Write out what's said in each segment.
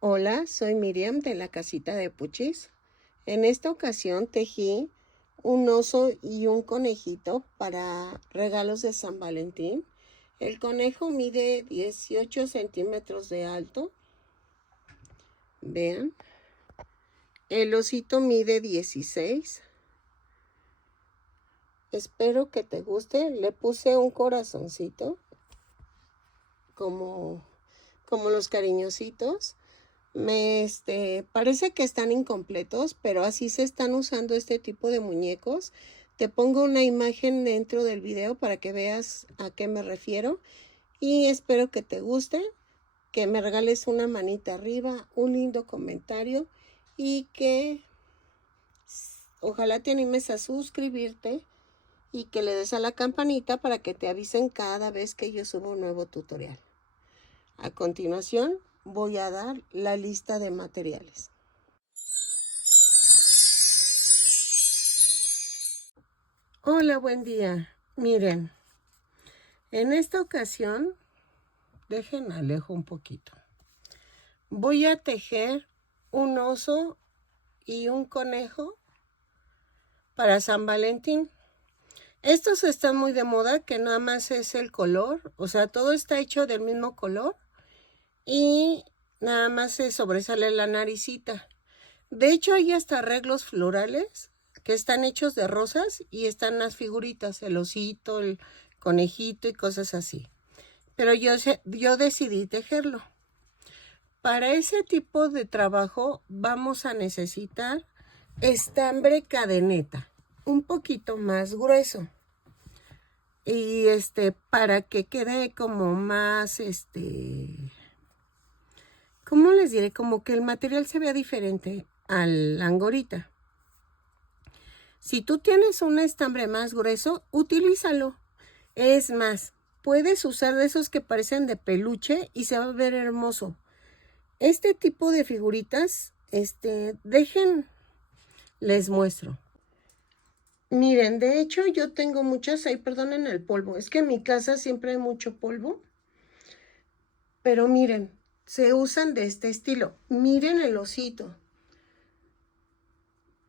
Hola, soy Miriam de la casita de Puchis. En esta ocasión tejí un oso y un conejito para regalos de San Valentín. El conejo mide 18 centímetros de alto. Vean. El osito mide 16. Espero que te guste. Le puse un corazoncito como los cariñositos. Parece que están incompletos, pero así se están usando este tipo de muñecos. Te pongo una imagen dentro del video para que veas a qué me refiero. Y espero que te guste, que me regales una manita arriba, un lindo comentario y que ojalá te animes a suscribirte y que le des a la campanita para que te avisen cada vez que yo subo un nuevo tutorial. A continuación voy a dar la lista de materiales. Hola, buen día. Miren, en esta ocasión, dejen alejo un poquito. Voy a tejer un oso y un conejo para San Valentín. Estos están muy de moda, que nada más es el color, o sea, todo está hecho del mismo color y nada más se sobresale la naricita. De hecho, hay hasta arreglos florales que están hechos de rosas y están las figuritas, el osito, el conejito y cosas así. Pero yo decidí tejerlo. Para ese tipo de trabajo vamos a necesitar estambre cadeneta, un poquito más grueso. Y para que quede como más, ¿cómo les diré? Como que el material se vea diferente al angorita. Si tú tienes un estambre más grueso, utilízalo. Es más, puedes usar de esos que parecen de peluche y se va a ver hermoso. Este tipo de figuritas, les muestro. Miren, de hecho yo tengo muchas, ahí perdonen el polvo, es que en mi casa siempre hay mucho polvo. Pero miren, se usan de este estilo. Miren el osito.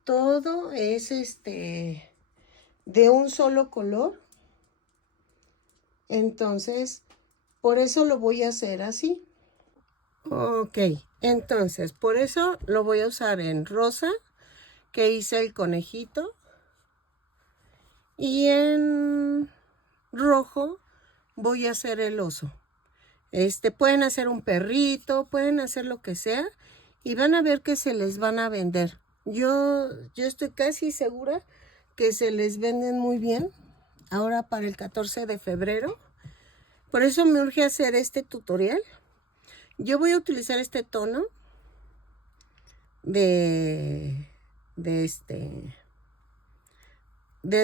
Todo es de un solo color. Entonces, por eso lo voy a hacer así. Ok, entonces, por eso lo voy a usar en rosa, que hice el conejito. Y en rojo voy a hacer el oso. Pueden hacer un perrito, pueden hacer lo que sea. Y van a ver que se les van a vender. Yo estoy casi segura que se les venden muy bien ahora para el 14 de febrero. Por eso me urge hacer este tutorial. Yo voy a utilizar este tono de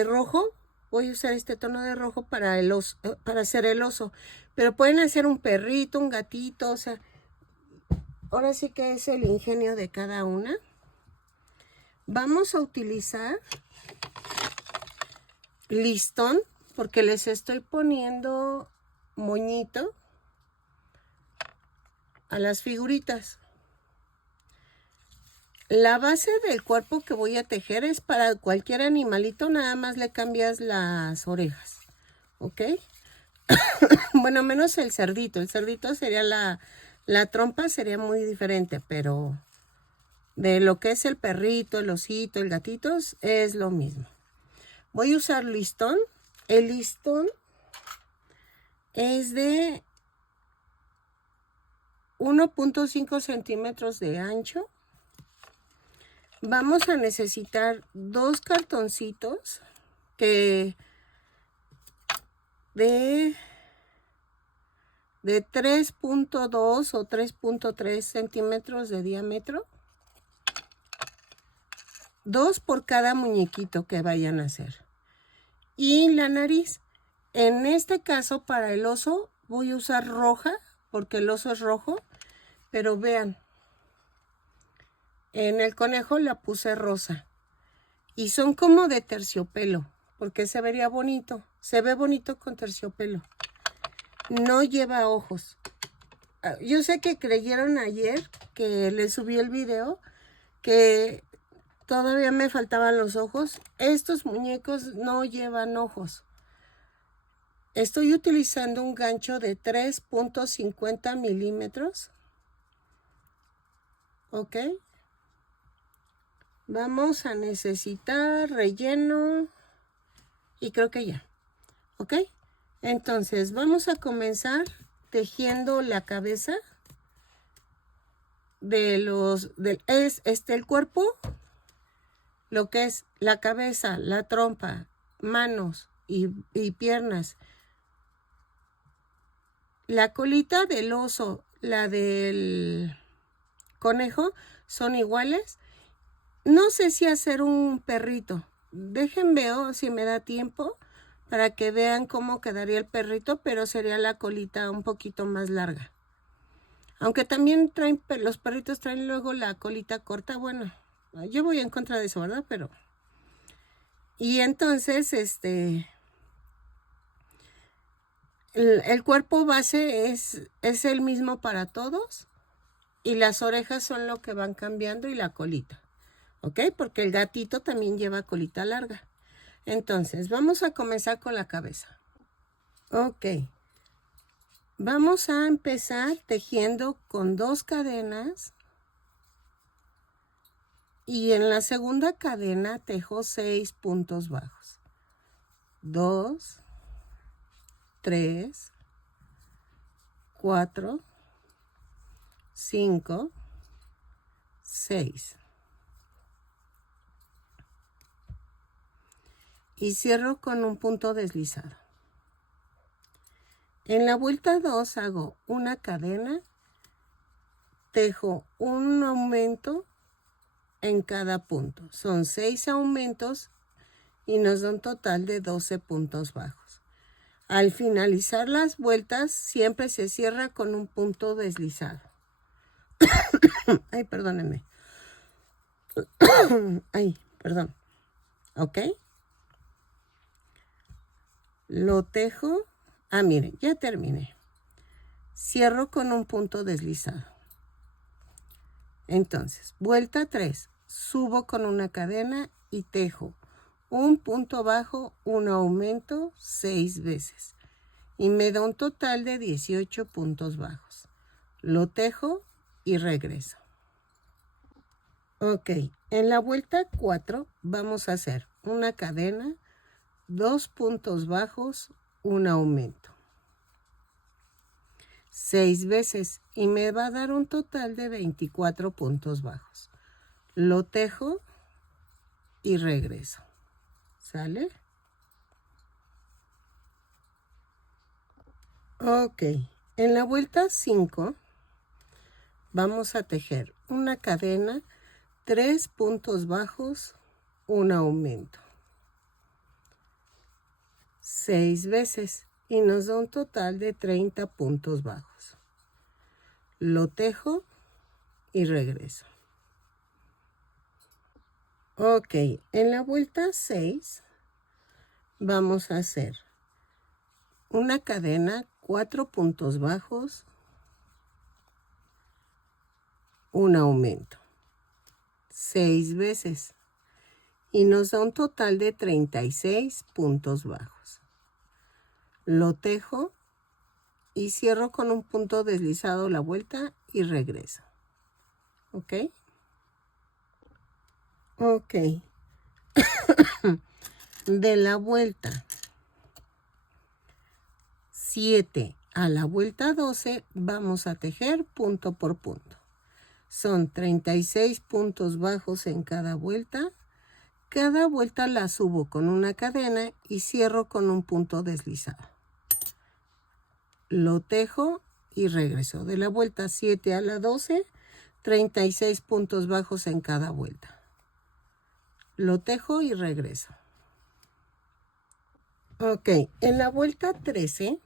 rojo. Voy a usar este tono de rojo para el oso, para hacer el oso. Pero pueden hacer un perrito, un gatito, o sea, ahora sí que es el ingenio de cada una. Vamos a utilizar listón porque les estoy poniendo moñito a las figuritas. La base del cuerpo que voy a tejer es para cualquier animalito, nada más le cambias las orejas, ¿ok? Bueno, menos el cerdito. El cerdito sería la trompa, sería muy diferente, pero de lo que es el perrito, el osito, el gatito, es lo mismo. Voy a usar listón. El listón es de 1.5 centímetros de ancho. Vamos a necesitar 2 cartoncitos de 3.2 o 3.3 centímetros de diámetro. 2 por cada muñequito que vayan a hacer. Y la nariz. En este caso, para el oso, voy a usar roja, porque el oso es rojo. Pero vean, en el conejo la puse rosa. Y son como de terciopelo, porque se vería bonito. Se ve bonito con terciopelo. No lleva ojos. yo sé que creyeron ayer que les subí el video que todavía me faltaban los ojos. Estos muñecos no llevan ojos. Estoy utilizando un gancho de 3.50 milímetros. Ok. Vamos a necesitar relleno. Y creo que ya. Ok. Entonces vamos a comenzar tejiendo la cabeza de los... el cuerpo, lo que es la cabeza, la trompa, manos y piernas. La colita del oso, la del conejo, son iguales. No sé si hacer un perrito. Déjenme ver si me da tiempo para que vean cómo quedaría el perrito, pero sería la colita un poquito más larga. Aunque también los perritos traen luego la colita corta. Bueno, yo voy en contra de eso, ¿verdad? Pero... Y entonces, el cuerpo base es el mismo para todos y las orejas son lo que van cambiando y la colita, ¿ok? Porque el gatito también lleva colita larga. Entonces, vamos a comenzar con la cabeza. Ok. Vamos a empezar tejiendo con 2 cadenas y en la segunda cadena tejo 6 puntos bajos. 2, 3, 4, 5, 6. Y cierro con un punto deslizado. En la vuelta 2 hago una cadena, tejo un aumento en cada punto. Son 6 aumentos y nos da un total de 12 puntos bajos. Al finalizar las vueltas siempre se cierra con un punto deslizado. Ay, perdónenme. Ay, perdón. ¿Ok? Lo tejo. Ah, miren, ya terminé. Cierro con un punto deslizado. Entonces, vuelta 3. Subo con una cadena y tejo un punto bajo, un aumento 6 veces. Y me da un total de 18 puntos bajos. Lo tejo y regreso. Ok, en la vuelta 4 vamos a hacer una cadena, 2 puntos bajos, un aumento. 6 veces y me va a dar un total de 24 puntos bajos. Lo tejo y regreso. ¿Sale? Ok, en la vuelta 5 vamos a tejer una cadena, 3 puntos bajos, un aumento. 6 veces y nos da un total de 30 puntos bajos. Lo tejo y regreso. Ok, en la vuelta 6 vamos a hacer una cadena, 4 puntos bajos, un aumento. 6 veces y nos da un total de 36 puntos bajos. Lo tejo y cierro con un punto deslizado la vuelta y regreso. ¿Ok? Ok. De la vuelta 7 a la vuelta 12 vamos a tejer punto por punto. Son 36 puntos bajos en cada vuelta. Cada vuelta la subo con una cadena y cierro con un punto deslizado. Lo tejo y regreso. De la vuelta 7 a la 12, 36 puntos bajos en cada vuelta. Lo tejo y regreso. Ok, en la vuelta 13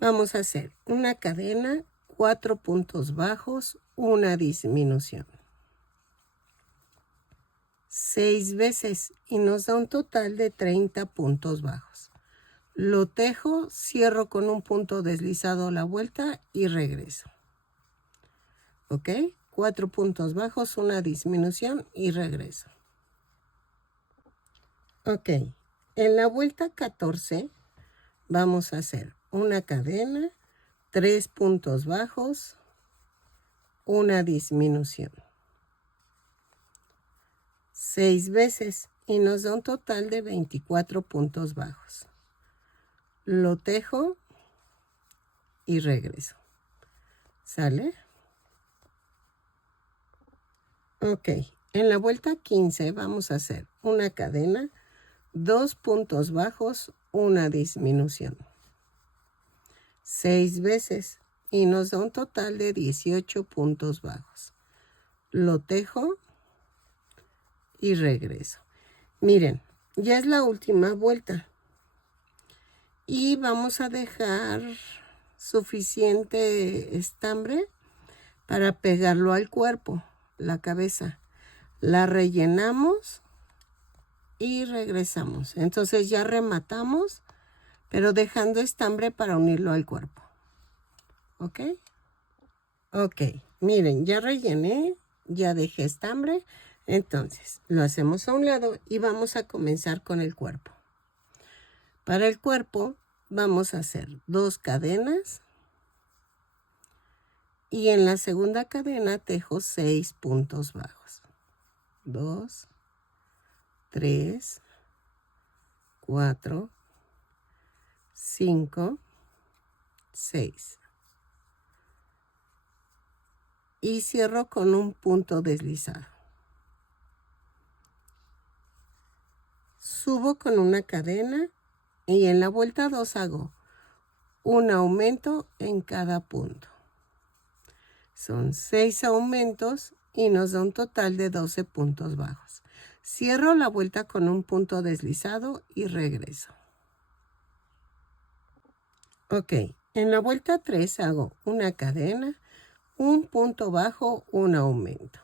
vamos a hacer una cadena, 4 puntos bajos, una disminución. 6 veces y nos da un total de 30 puntos bajos. lo tejo, cierro con un punto deslizado la vuelta y regreso. ¿Ok? 4 puntos bajos, una disminución y regreso. Ok, en la vuelta 14 vamos a hacer una cadena, 3 puntos bajos, una disminución. 6 veces y nos da un total de 24 puntos bajos. Lo tejo y regreso. ¿Sale? Ok, en la vuelta 15 vamos a hacer una cadena, 2 puntos bajos, una disminución. 6 veces y nos da un total de 18 puntos bajos. Lo tejo y regreso. Miren, ya es la última vuelta. Y vamos a dejar suficiente estambre para pegarlo al cuerpo, la cabeza. La rellenamos y regresamos. Entonces ya rematamos, pero dejando estambre para unirlo al cuerpo. ¿Ok? Ok, miren, ya rellené, ya dejé estambre. Entonces lo hacemos a un lado y vamos a comenzar con el cuerpo. Para el cuerpo vamos a hacer 2 cadenas y en la segunda cadena tejo 6 puntos bajos. 2, 3, 4, 5, 6. Y cierro con un punto deslizado. Subo con una cadena y en la vuelta 2 hago un aumento en cada punto. Son 6 aumentos y nos da un total de 12 puntos bajos. Cierro la vuelta con un punto deslizado y regreso. Ok, en la vuelta 3 hago una cadena, un punto bajo, un aumento.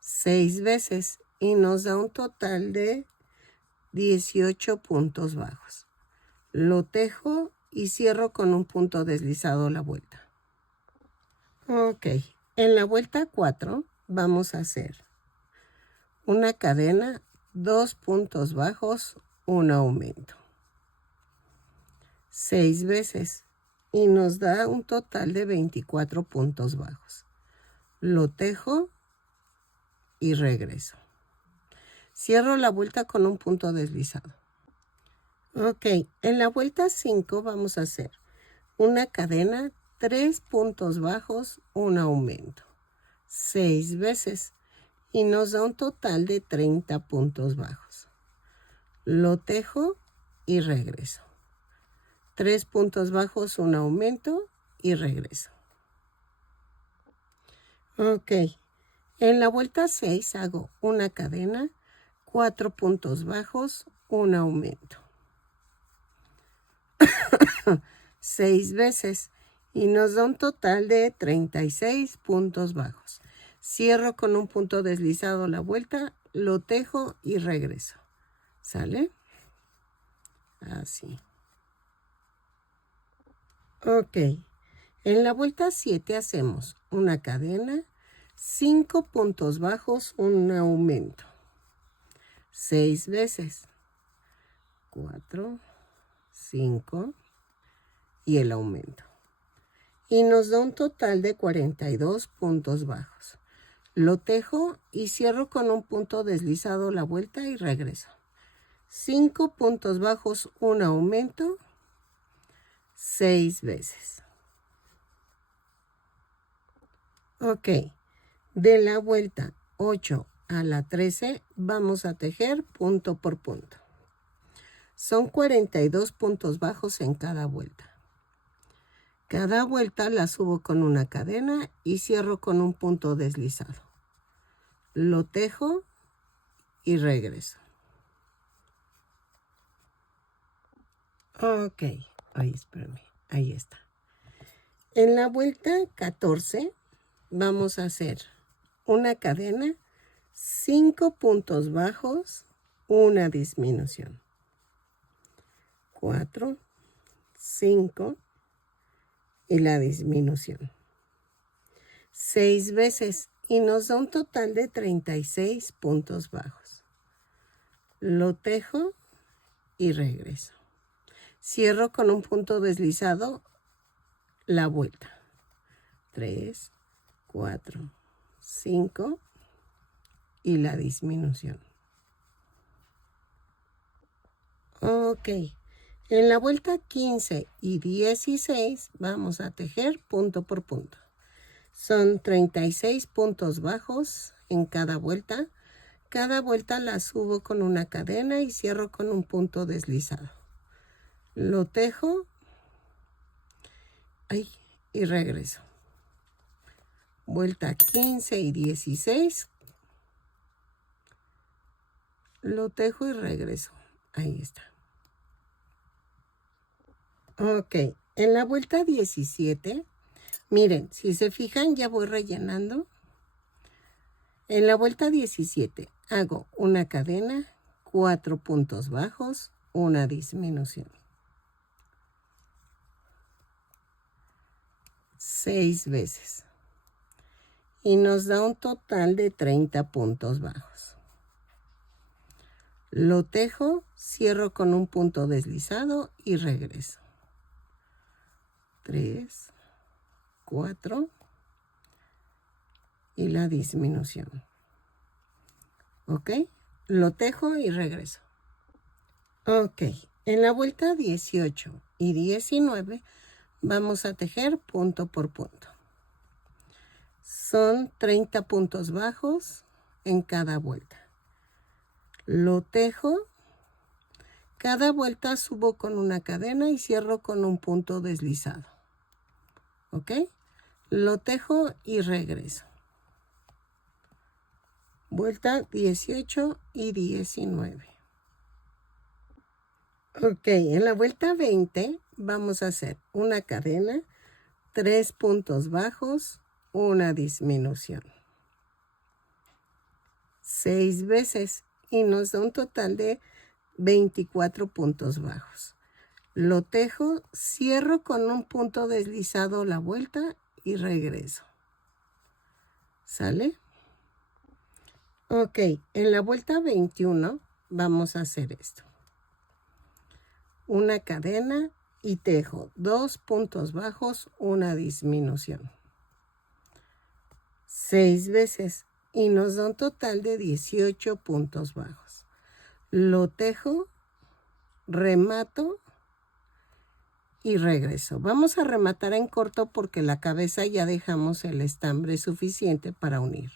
6 veces y nos da un total de 18 puntos bajos. Lo tejo y cierro con un punto deslizado la vuelta. Ok, en la vuelta 4 vamos a hacer una cadena, 2 puntos bajos, un aumento. 6 veces y nos da un total de 24 puntos bajos. Lo tejo y regreso. Cierro la vuelta con un punto deslizado. Ok, en la vuelta 5 vamos a hacer una cadena, 3 puntos bajos, un aumento. 6 veces y nos da un total de 30 puntos bajos. Lo tejo y regreso. 3 puntos bajos, un aumento y regreso. Ok, en la vuelta 6 hago una cadena, 4 puntos bajos, un aumento. 6 veces y nos da un total de 36 puntos bajos. Cierro con un punto deslizado la vuelta, lo tejo y regreso. ¿Sale? Así. Ok. En la vuelta 7 hacemos una cadena, 5 puntos bajos, un aumento. 6 veces. 4, 5 y el aumento. Y nos da un total de 42 puntos bajos. Lo tejo y cierro con un punto deslizado la vuelta y regreso. 5 puntos bajos, un aumento, 6 veces. Ok, de la vuelta 8 a la 13 vamos a tejer punto por punto. Son 42 puntos bajos en cada vuelta. Cada vuelta la subo con una cadena y cierro con un punto deslizado. Lo tejo y regreso. Ok, ay, espérame, ahí está. En la vuelta 14 vamos a hacer una cadena, 5 puntos bajos, una disminución. 4, 5 y la disminución. 6 veces y nos da un total de 36 puntos bajos. Lo tejo y regreso. Cierro con un punto deslizado la vuelta. 3, 4, 5 y la disminución. Ok. En la vuelta 15 y 16 vamos a tejer punto por punto. Son 36 puntos bajos en cada vuelta. Cada vuelta la subo con una cadena y cierro con un punto deslizado. Lo tejo y regreso. Vuelta 15 y 16. Lo tejo y regreso. Ahí está. Ok. En la vuelta 17, miren, si se fijan, ya voy rellenando. En la vuelta 17 hago una cadena, 4 puntos bajos, una disminución. 6 veces. Y nos da un total de 30 puntos bajos. Lo tejo, cierro con un punto deslizado y regreso. 3, 4 y la disminución. ¿Ok? Lo tejo y regreso. Ok, en la vuelta 18 y 19 vamos a tejer punto por punto. Son 30 puntos bajos en cada vuelta. Lo tejo. Cada vuelta subo con una cadena y cierro con un punto deslizado. ¿Ok? Lo tejo y regreso. Vuelta 18 y 19. Ok, en la vuelta 20 vamos a hacer una cadena, 3 puntos bajos, una disminución. 6 veces y nos da un total de 24 puntos bajos. Lo tejo, cierro con un punto deslizado la vuelta y regreso. ¿Sale? Ok, en la vuelta 21 vamos a hacer esto. Una cadena y tejo 2 puntos bajos, una disminución. 6 veces y nos da un total de 18 puntos bajos. Lo tejo, remato y regreso. Vamos a rematar en corto porque la cabeza ya dejamos el estambre suficiente para unir.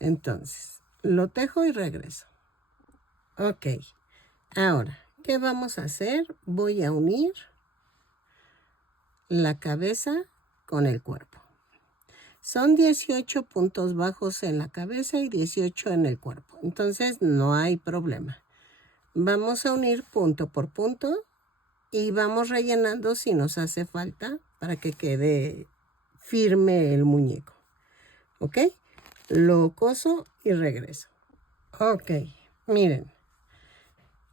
Entonces, lo tejo y regreso. Ok, ahora, ¿qué vamos a hacer? Voy a unir la cabeza con el cuerpo. Son 18 puntos bajos en la cabeza y 18 en el cuerpo. Entonces, no hay problema. Vamos a unir punto por punto y vamos rellenando si nos hace falta para que quede firme el muñeco. ¿Ok? Lo coso y regreso. Ok, miren.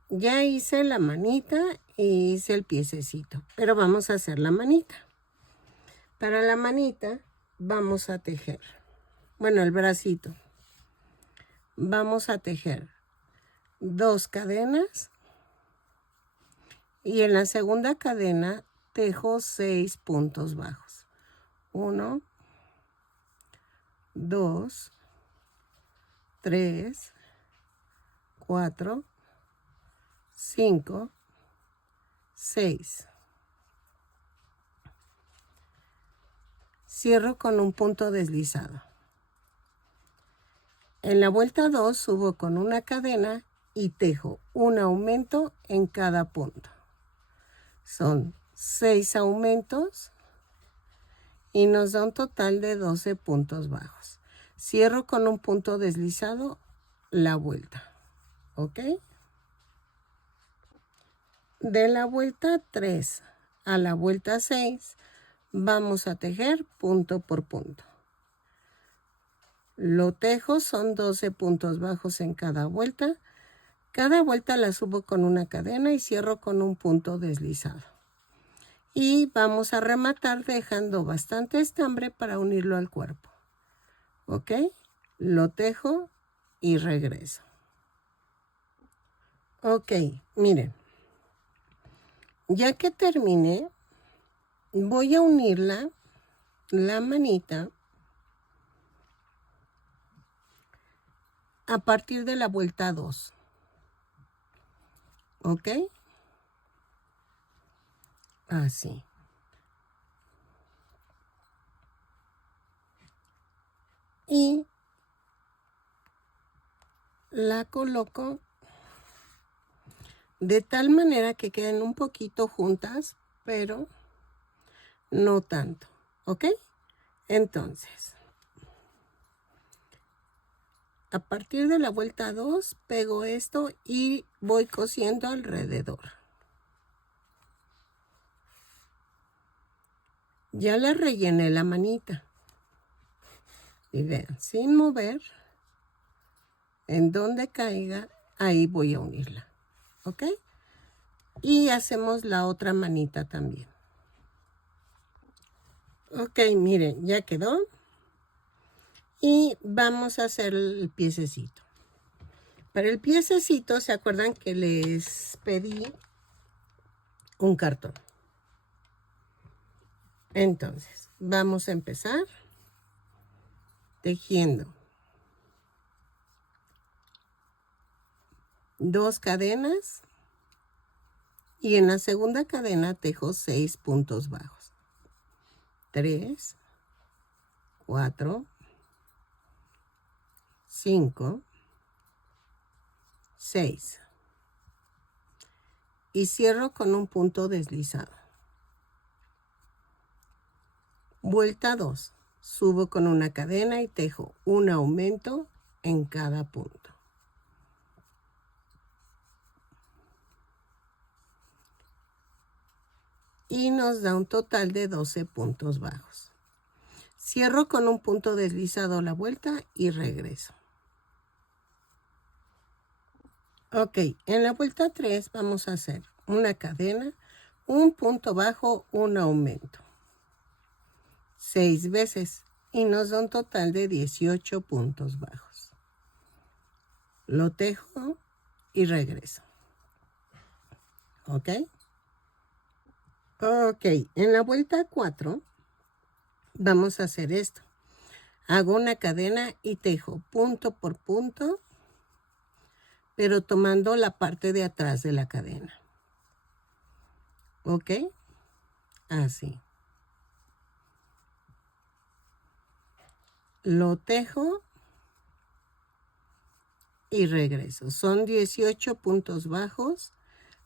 Ya hice la manita y hice el piececito, pero vamos a hacer la manita. Para la manita vamos a tejer, bueno, el bracito. Vamos a tejer 2 cadenas y en la segunda cadena tejo 6 puntos bajos. 1, 2, 3, 4, 5, 6. Cierro con un punto deslizado. En la vuelta 2 subo con una cadena y tejo un aumento en cada punto. Son 6 aumentos y nos da un total de 12 puntos bajos. Cierro con un punto deslizado la vuelta. ¿Ok? De la vuelta 3 a la vuelta 6 vamos a tejer punto por punto. Lo tejo, son 12 puntos bajos en cada vuelta. Cada vuelta la subo con una cadena y cierro con un punto deslizado. Y vamos a rematar dejando bastante estambre para unirlo al cuerpo. ¿Ok? Lo tejo y regreso. Ok, miren. Ya que terminé, voy a unirla, la manita, a partir de la vuelta 2. ¿Ok? Así. Y la coloco de tal manera que queden un poquito juntas, pero no tanto. ¿Ok? Entonces, a partir de la vuelta 2, pego esto y voy cosiendo alrededor. Ya le rellené la manita. Y vean, sin mover, en donde caiga, ahí voy a unirla. ¿Ok? Y hacemos la otra manita también. Ok, miren, ya quedó. Y vamos a hacer el piececito. Para el piececito, ¿se acuerdan que les pedí un cartón? Entonces, vamos a empezar tejiendo 2 cadenas y en la segunda cadena tejo 6 puntos bajos. 3, 4, 5, 6. Y cierro con un punto deslizado. Vuelta 2. Subo con una cadena y tejo un aumento en cada punto. Y nos da un total de 12 puntos bajos. Cierro con un punto deslizado la vuelta y regreso. Ok, en la vuelta 3 vamos a hacer una cadena, un punto bajo, un aumento. 6 veces y nos da un total de 18 puntos bajos. Lo tejo y regreso. ¿Ok? Ok, en la vuelta 4 vamos a hacer esto. Hago una cadena y tejo punto por punto, pero tomando la parte de atrás de la cadena. ¿Ok? Así. Lo tejo y regreso. Son 18 puntos bajos.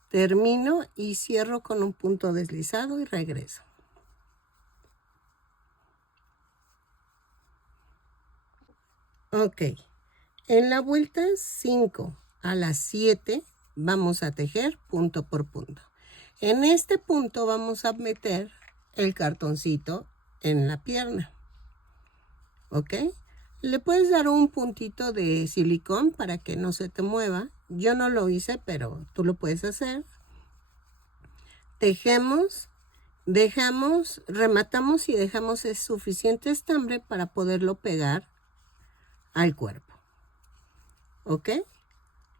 Termino y cierro con un punto deslizado y regreso. Ok. En la vuelta 5 a las 7 vamos a tejer punto por punto. En este punto vamos a meter el cartoncito en la pierna. ¿Ok? Le puedes dar un puntito de silicón para que no se te mueva. Yo no lo hice, pero tú lo puedes hacer. Tejemos, dejamos, rematamos y dejamos suficiente estambre para poderlo pegar al cuerpo. ¿Ok?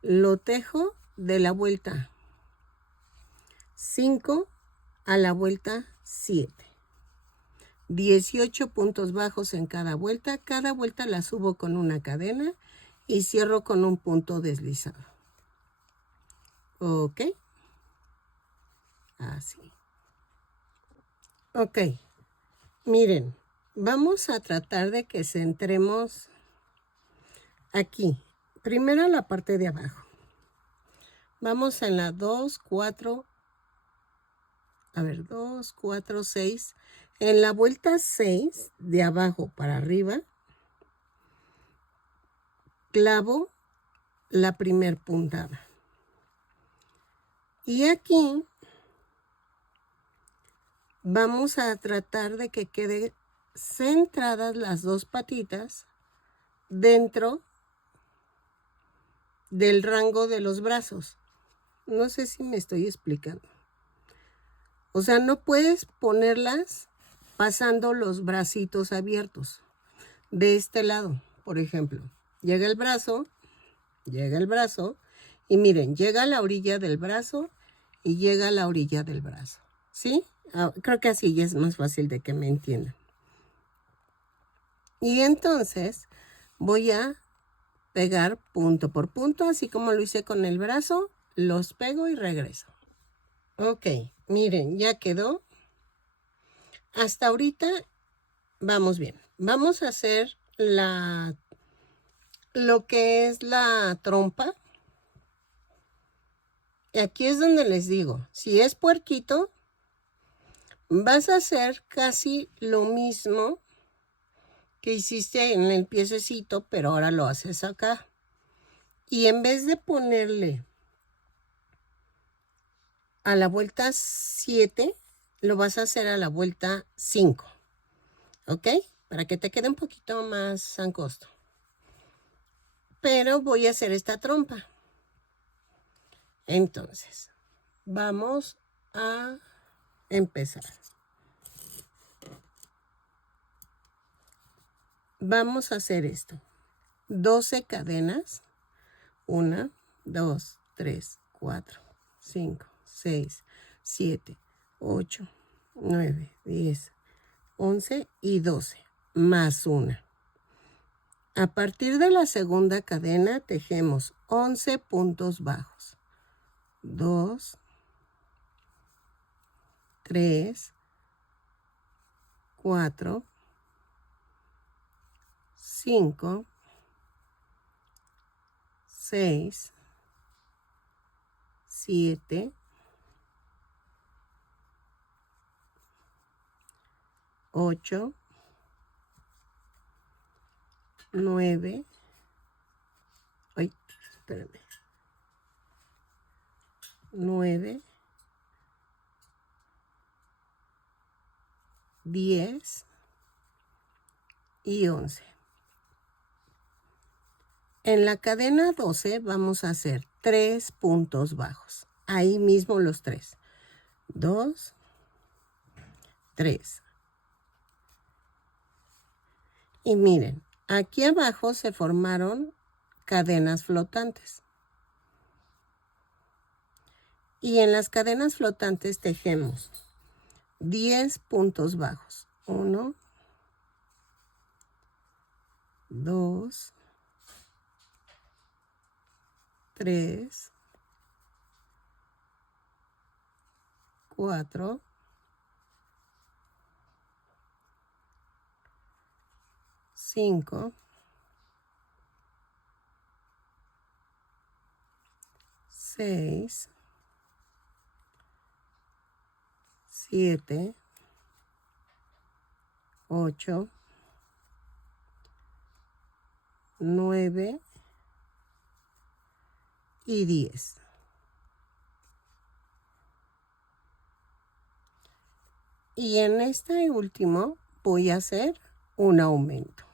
Lo tejo de la vuelta 5 a la vuelta 7. 18 puntos bajos en cada vuelta. Cada vuelta la subo con una cadena y cierro con un punto deslizado. ¿Ok? Así. Ok. Miren, vamos a tratar de que centremos aquí. Primero la parte de abajo. Vamos en la 2, 4. A ver, 2, 4, 6. En la vuelta 6, de abajo para arriba, clavo la primer puntada. Y aquí vamos a tratar de que quede centradas las 2 patitas dentro del rango de los brazos. No sé si me estoy explicando. O sea, no puedes ponerlas pasando los bracitos abiertos. De este lado, por ejemplo, llega el brazo, y miren, llega a la orilla del brazo y llega a la orilla del brazo. ¿Sí? Creo que así ya es más fácil de que me entiendan. Y entonces voy a pegar punto por punto, así como lo hice con el brazo, los pego y regreso. Ok, miren, ya quedó. Hasta ahorita vamos bien. Vamos a hacer lo que es la trompa. Y aquí es donde les digo, si es puerquito, vas a hacer casi lo mismo que hiciste en el piececito, pero ahora lo haces acá. Y en vez de ponerle a la vuelta 7, lo vas a hacer a la vuelta 5. ¿Ok? Para que te quede un poquito más angosto. Pero voy a hacer esta trompa. Entonces, vamos a empezar. Vamos a hacer esto. 12 cadenas. 1, 2, 3, 4, 5, 6, 7, 8, 9, 10, 11 y 12, más una. A partir de la segunda cadena tejemos 11 puntos bajos. 2, 3, 4, 5, 6, 7, 8, 9, ay, espérame, 9, 10 y 11. En la cadena 12 vamos a hacer 3 puntos bajos. Ahí mismo los 3. 2, 3. Y miren, aquí abajo se formaron cadenas flotantes. Y en las cadenas flotantes tejemos 10 puntos bajos. 1, 2, 3, 4, 5, 6, 7, 8, 9 y 10. Y en este último voy a hacer un aumento.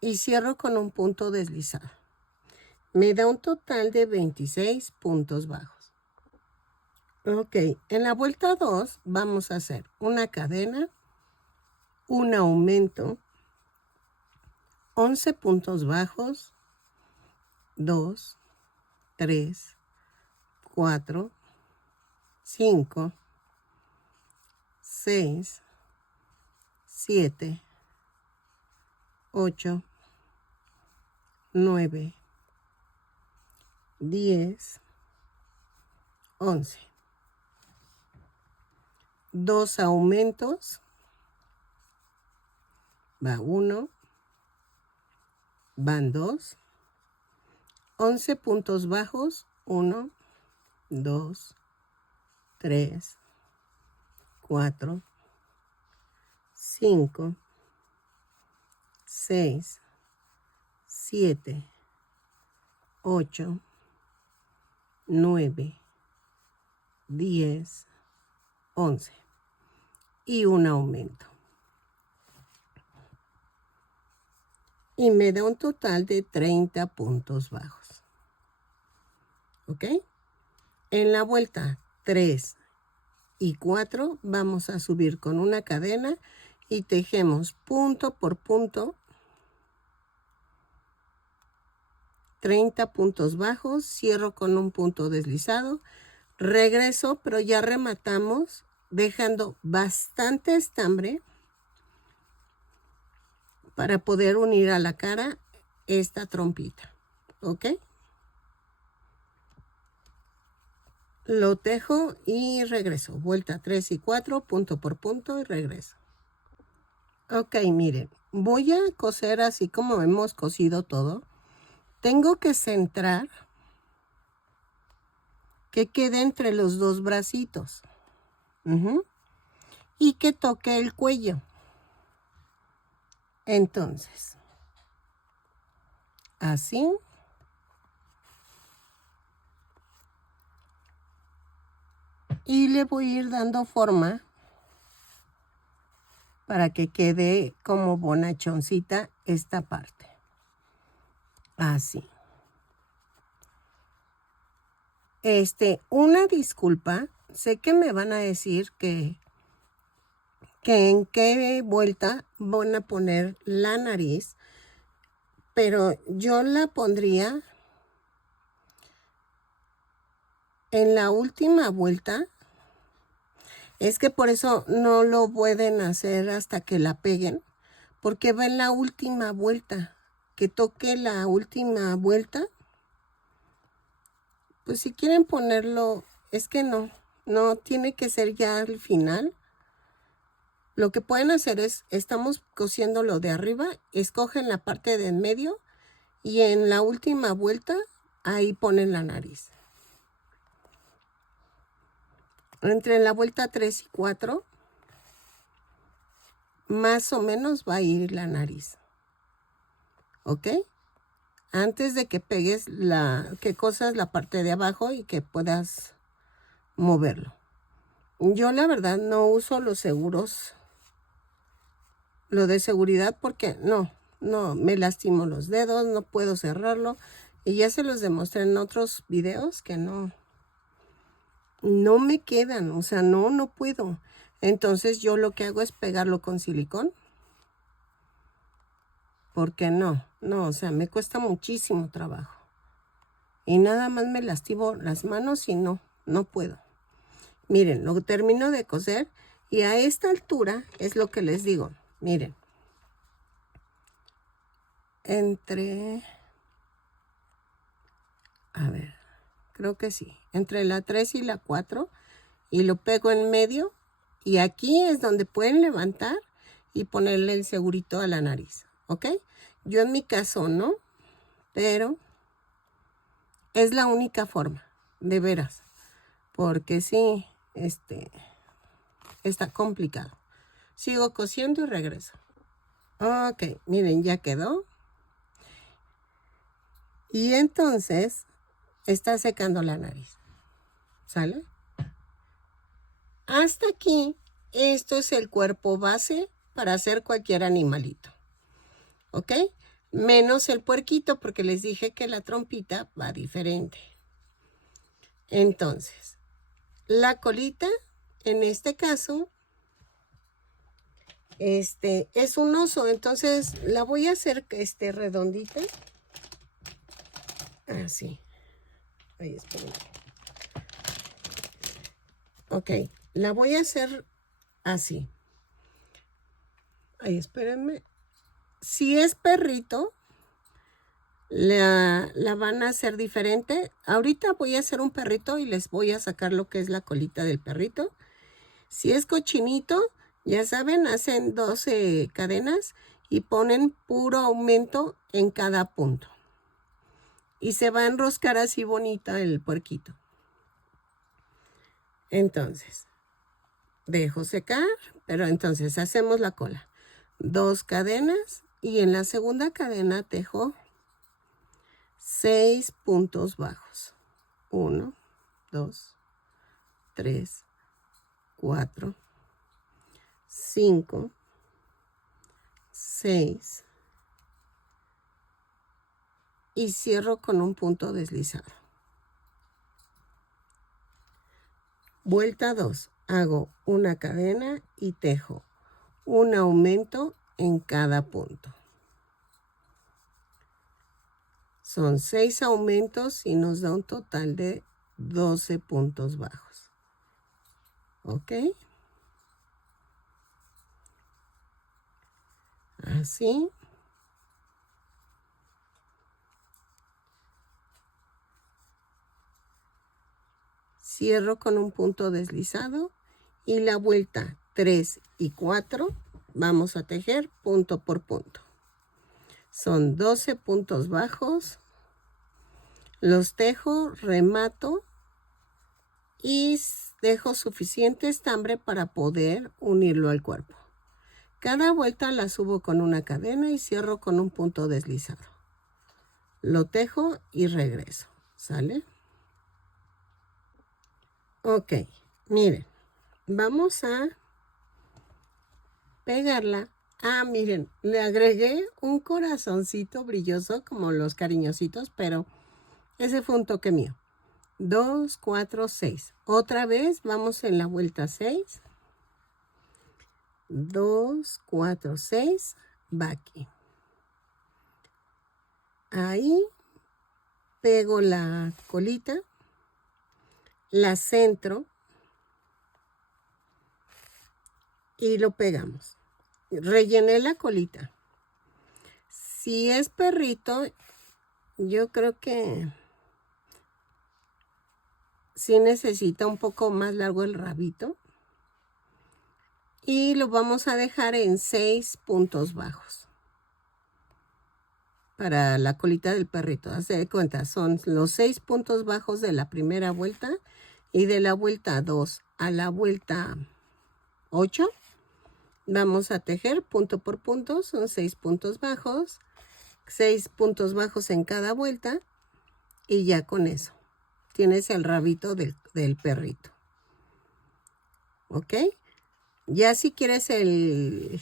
Y cierro con un punto deslizado. Me da un total de 26 puntos bajos. Ok, en la vuelta 2 vamos a hacer una cadena, un aumento, 11 puntos bajos, 2, 3, 4, 5, 6, 7, 8, 9, 10, 11. 2 aumentos. Va 1. Van 2. 11 puntos bajos. 1, 2, 3, 4, 5, 6, 7, 8, 9, 10, 11. Y un aumento. y me da un total de 30 puntos bajos. ¿Ok? En la vuelta 3 y 4 vamos a subir con una cadena y tejemos punto por punto 30 puntos bajos, cierro con un punto deslizado, regreso, pero ya rematamos dejando bastante estambre para poder unir a la cara esta trompita, ¿ok? Lo tejo y regreso, vuelta 3 y 4, punto por punto y regreso. Ok, miren, voy a coser así como hemos cosido todo. Tengo que centrar que quede entre los dos bracitos. Y que toque el cuello. Entonces, así. Y le voy a ir dando forma para que quede como bonachoncita esta parte. Así. Una disculpa. Sé que me van a decir que en qué vuelta van a poner la nariz, pero yo la pondría en la última vuelta. Es que por eso no lo pueden hacer hasta que la peguen, porque va en la última vuelta. Que toque la última vuelta. Pues si quieren ponerlo, es que no tiene que ser ya al final. Lo que pueden hacer es, estamos cosiendo lo de arriba, escogen la parte de en medio y en la última vuelta ahí ponen la nariz. Entre la vuelta 3 y 4, más o menos va a ir la nariz. ¿Ok? Antes de que pegues que cosas la parte de abajo y que puedas moverlo. Yo la verdad no uso los seguros, lo de seguridad, porque no, me lastimo los dedos, no puedo cerrarlo. Y ya se los demostré en otros videos que no me quedan, o sea, no puedo. Entonces yo lo que hago es pegarlo con silicón. Porque no, o sea, me cuesta muchísimo trabajo. Y nada más me lastimo las manos y no puedo. Miren, lo termino de coser y a esta altura es lo que les digo. Miren. A ver, creo que sí. Entre la 3 y la 4 y lo pego en medio. Y aquí es donde pueden levantar y ponerle el segurito a la nariz. ¿Ok? Yo en mi caso no, pero es la única forma, de veras. Porque sí, está complicado. Sigo cosiendo y regreso. Ok, miren, ya quedó. Y entonces está secando la nariz. ¿Sale? Hasta aquí, esto es el cuerpo base para hacer cualquier animalito. ¿Ok? Menos el puerquito, porque les dije que la trompita va diferente. Entonces, la colita, en este caso, es un oso. Entonces, la voy a hacer redondita. Así. Ahí, espérenme. Ok, la voy a hacer así. Ahí, espérenme. Si es perrito, la van a hacer diferente. Ahorita voy a hacer un perrito y les voy a sacar lo que es la colita del perrito. Si es cochinito, ya saben, hacen 12 cadenas y ponen puro aumento en cada punto. Y se va a enroscar así bonita el puerquito. Entonces, dejo secar, pero entonces hacemos la cola. 2 cadenas y en la segunda cadena tejo 6 puntos bajos. 1, 2, 3, 4, 5, 6, y cierro con un punto deslizado. Vuelta 2. Hago una cadena y tejo un aumento en cada punto. Son 6 aumentos y nos da un total de 12 puntos bajos. ¿Ok? Así. Cierro con un punto deslizado y la vuelta 3 y 4 vamos a tejer punto por punto. Son 12 puntos bajos. Los tejo, remato y dejo suficiente estambre para poder unirlo al cuerpo. Cada vuelta la subo con una cadena y cierro con un punto deslizado. Lo tejo y regreso. ¿Sale? Ok, miren, vamos a pegarla. Ah, miren, le agregué un corazoncito brilloso como los cariñositos, pero ese fue un toque mío. 2, 4, 6. Otra vez vamos en la vuelta 6. 2, 4, 6. Va aquí. Ahí pego la colita. La centro. Y lo pegamos. Rellené la colita. Si es perrito, yo creo que sí necesita un poco más largo el rabito. Y lo vamos a dejar en 6 puntos bajos. Para la colita del perrito. Hazte de cuenta, son los 6 puntos bajos de la primera vuelta. Y de la vuelta 2 a la vuelta 8. Vamos a tejer punto por punto. Son 6 puntos bajos. 6 puntos bajos en cada vuelta. Y ya con eso tienes el rabito del perrito. ¿Ok? Ya si quieres el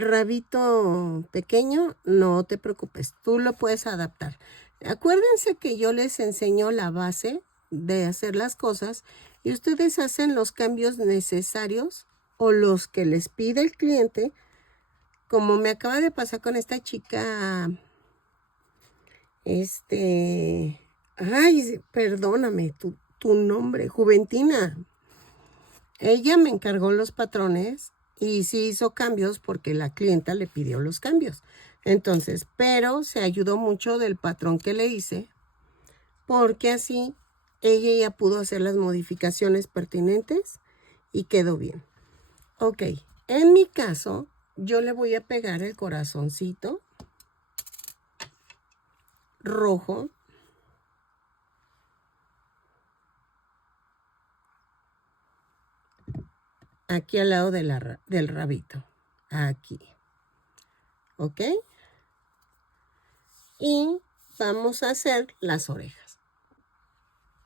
rabito pequeño, no te preocupes, tú lo puedes adaptar. Acuérdense que yo les enseño la base de hacer las cosas y ustedes hacen los cambios necesarios o los que les pide el cliente, como me acaba de pasar con esta chica, ay, perdóname, tu nombre, Juventina. Ella me encargó los patrones y sí hizo cambios porque la clienta le pidió los cambios. Entonces, pero se ayudó mucho del patrón que le hice porque así ella ya pudo hacer las modificaciones pertinentes y quedó bien. Ok, en mi caso, yo le voy a pegar el corazoncito rojo. Aquí al lado del rabito. Aquí. ¿Ok? Y vamos a hacer las orejas.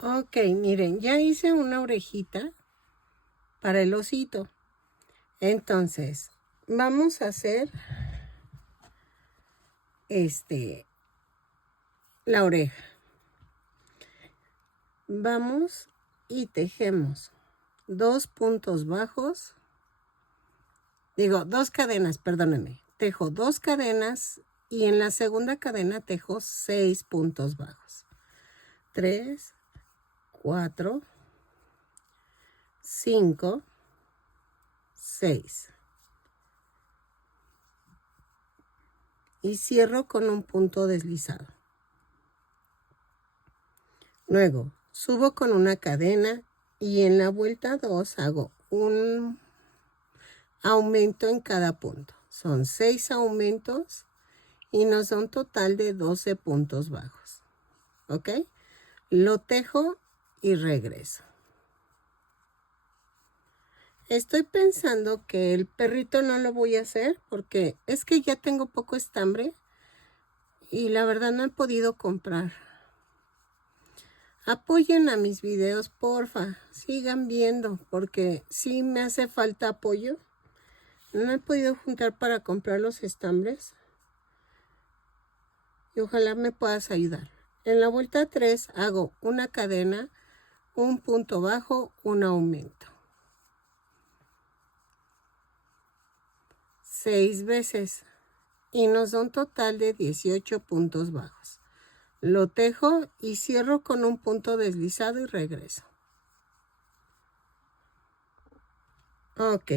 Ok, miren, ya hice una orejita para el osito. Entonces, vamos a hacer la oreja. Vamos y tejemos 2 puntos bajos. Digo, 2 cadenas, perdónenme. Tejo 2 cadenas y en la segunda cadena tejo 6 puntos bajos. 3, 4, 5, 6. Y cierro con un punto deslizado. Luego subo con una cadena y en la vuelta 2 hago un aumento en cada punto. Son 6 aumentos y nos da un total de 12 puntos bajos. ¿Ok? Lo tejo y regreso. Estoy pensando que el perrito no lo voy a hacer porque es que ya tengo poco estambre y la verdad no he podido comprar. Apoyen a mis videos, porfa. Sigan viendo porque sí me hace falta apoyo. no he podido juntar para comprar los estambres. Y ojalá me puedas ayudar. En la vuelta 3 hago una cadena, un punto bajo, un aumento. 6 veces. Y nos da un total de 18 puntos bajos. Lo tejo y cierro con un punto deslizado y regreso. Ok.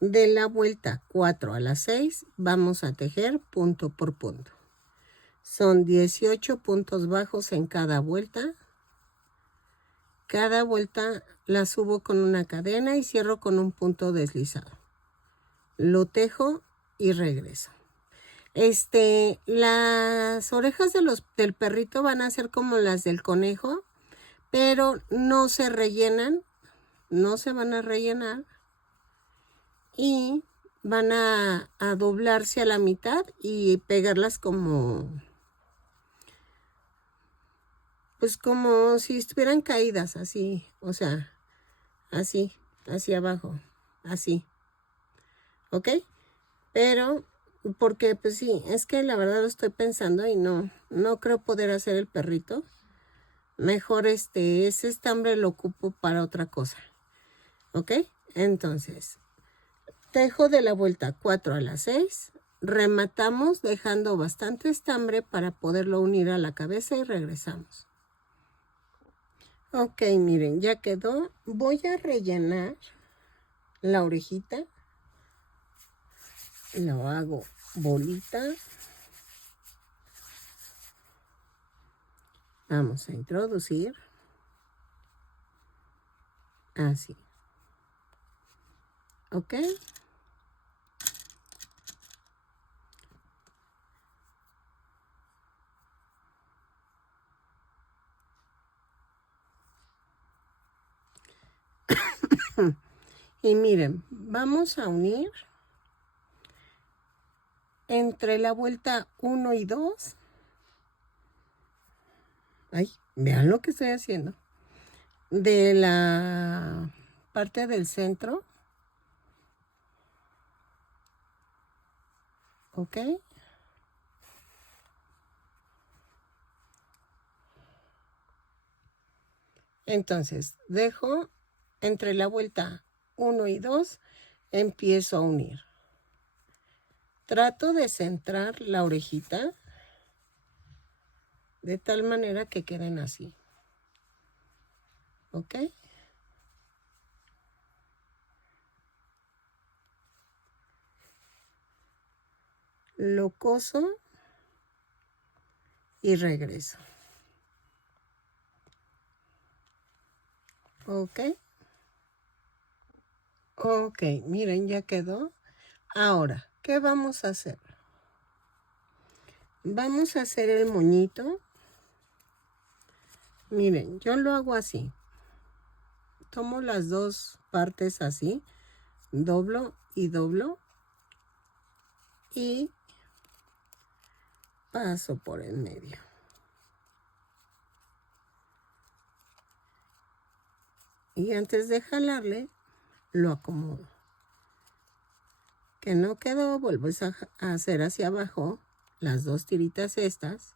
De la vuelta 4 a la 6 vamos a tejer punto por punto. Son 18 puntos bajos en cada vuelta. Cada vuelta la subo con una cadena y cierro con un punto deslizado. Lo tejo y regreso. Las orejas del perrito van a ser como las del conejo, pero no se rellenan, no se van a rellenar y van a doblarse a la mitad y pegarlas como, pues como si estuvieran caídas así, o sea, así, hacia abajo, así, ¿ok? Pero porque pues sí, es que la verdad lo estoy pensando y no creo poder hacer el perrito. Mejor ese estambre lo ocupo para otra cosa. ¿Ok? Entonces, tejo de la vuelta 4 a la 6. Rematamos dejando bastante estambre para poderlo unir a la cabeza y regresamos. Ok, miren, ya quedó. Voy a rellenar la orejita. Lo hago bolita. Vamos a introducir. Así. ¿Ok? Y miren, vamos a unir entre la vuelta 1 y 2. Ay, vean lo que estoy haciendo. De la parte del centro. ¿Ok? Entonces, dejo entre la vuelta 1 y 2, empiezo a unir. Trato de centrar la orejita de tal manera que queden así. ¿Ok? Lo coso y regreso. ¿Ok? Ok, miren, ya quedó. Ahora, ¿qué vamos a hacer? Vamos a hacer el moñito. Miren, yo lo hago así. Tomo las dos partes así, doblo y doblo y paso por el medio. Y antes de jalarle, lo acomodo. Que no quedó, vuelves a hacer hacia abajo las dos tiritas estas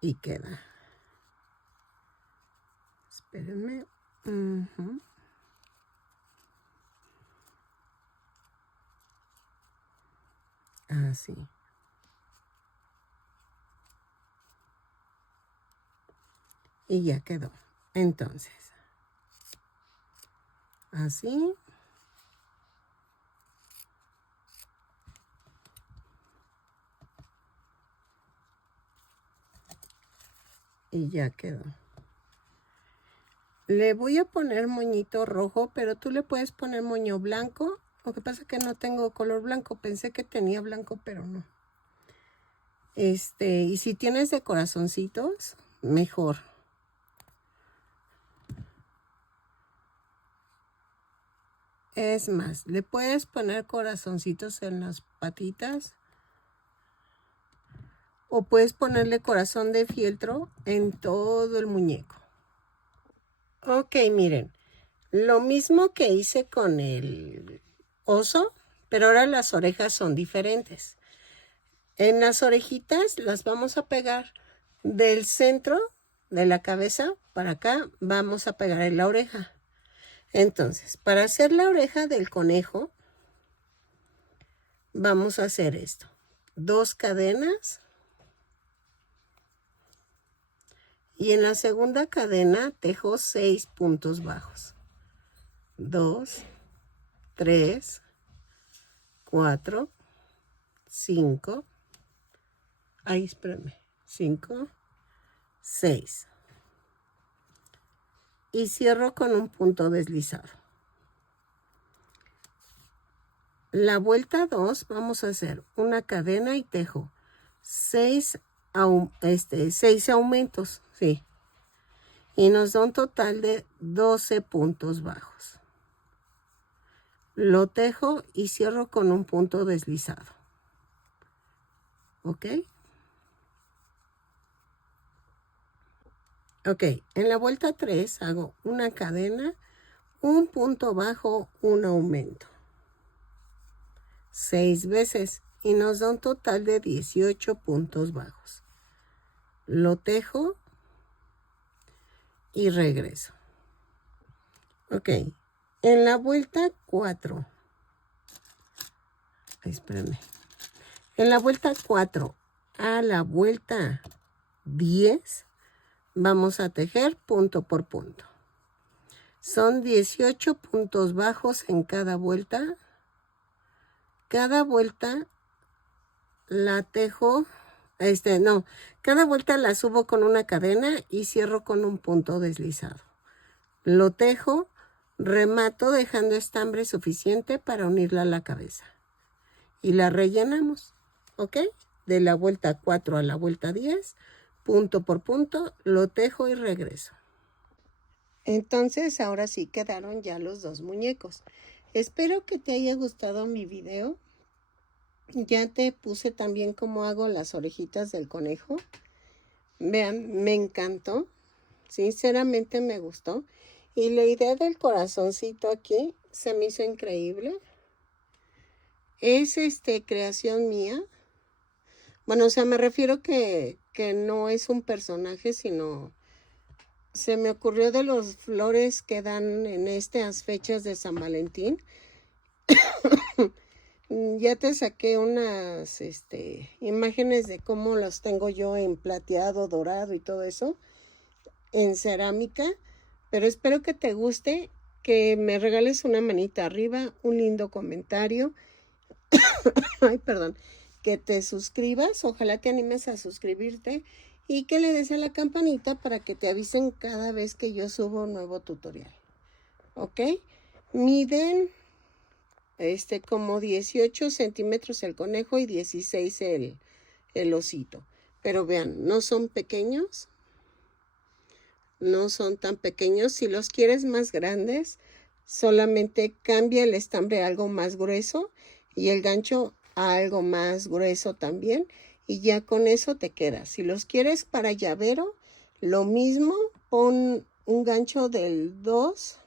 y queda. Espérenme. Así. Y ya quedó. Entonces, así. Y ya quedó. Le voy a poner moñito rojo, pero tú le puedes poner moño blanco. Lo que pasa es que no tengo color blanco. Pensé que tenía blanco, pero no. Y si tienes de corazoncitos, mejor. Es más, le puedes poner corazoncitos en las patitas. O puedes ponerle corazón de fieltro en todo el muñeco. Ok, miren. lo mismo que hice con el oso, pero ahora las orejas son diferentes. En las orejitas las vamos a pegar del centro de la cabeza para acá, vamos a pegar en la oreja. Entonces, para hacer la oreja del conejo, vamos a hacer esto. 2 cadenas. Y en la segunda cadena tejo 6 puntos bajos. 2, 3, 4, 5. Ahí, espérame. 5, 6. Y cierro con un punto deslizado. La vuelta 2 vamos a hacer una cadena y tejo 6 aumentos, sí. Y nos da un total de 12 puntos bajos. Lo tejo y cierro con un punto deslizado. ¿Ok? Ok, en la vuelta 3 hago una cadena, un punto bajo, un aumento. 6 veces y nos da un total de 18 puntos bajos. Lo tejo y regreso. Ok, en la vuelta 4, espérame, en la vuelta 4 a la vuelta 10, vamos a tejer punto por punto. Son 18 puntos bajos en cada vuelta. Cada vuelta la tejo, cada vuelta la subo con una cadena y cierro con un punto deslizado. Lo tejo, remato dejando estambre suficiente para unirla a la cabeza. Y la rellenamos, ¿ok? De la vuelta 4 a la vuelta 10, punto por punto, lo tejo y regreso. Entonces, ahora sí quedaron ya los 2 muñecos. Espero que te haya gustado mi video. Ya te puse también cómo hago las orejitas del conejo. Vean, me encantó. Sinceramente me gustó. Y la idea del corazoncito aquí se me hizo increíble. Es creación mía. Bueno, o sea, me refiero que no es un personaje, sino se me ocurrió de las flores que dan en estas fechas de San Valentín. Ya te saqué unas imágenes de cómo los tengo yo en plateado, dorado y todo eso, en cerámica. Pero espero que te guste, que me regales una manita arriba, un lindo comentario. Ay, perdón. Que te suscribas, ojalá te animes a suscribirte y que le des a la campanita para que te avisen cada vez que yo subo un nuevo tutorial. ¿Ok? Miden como 18 centímetros el conejo y 16 el osito. Pero vean, no son pequeños. No son tan pequeños. Si los quieres más grandes, solamente cambia el estambre a algo más grueso y el gancho a algo más grueso también. Y ya con eso te queda. Si los quieres para llavero, lo mismo. Pon un gancho del 2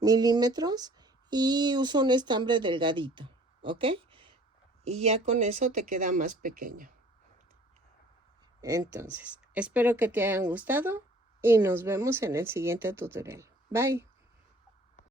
milímetros y uso un estambre delgadito, ¿ok? Y ya con eso te queda más pequeño. Entonces, espero que te hayan gustado y nos vemos en el siguiente tutorial. Bye.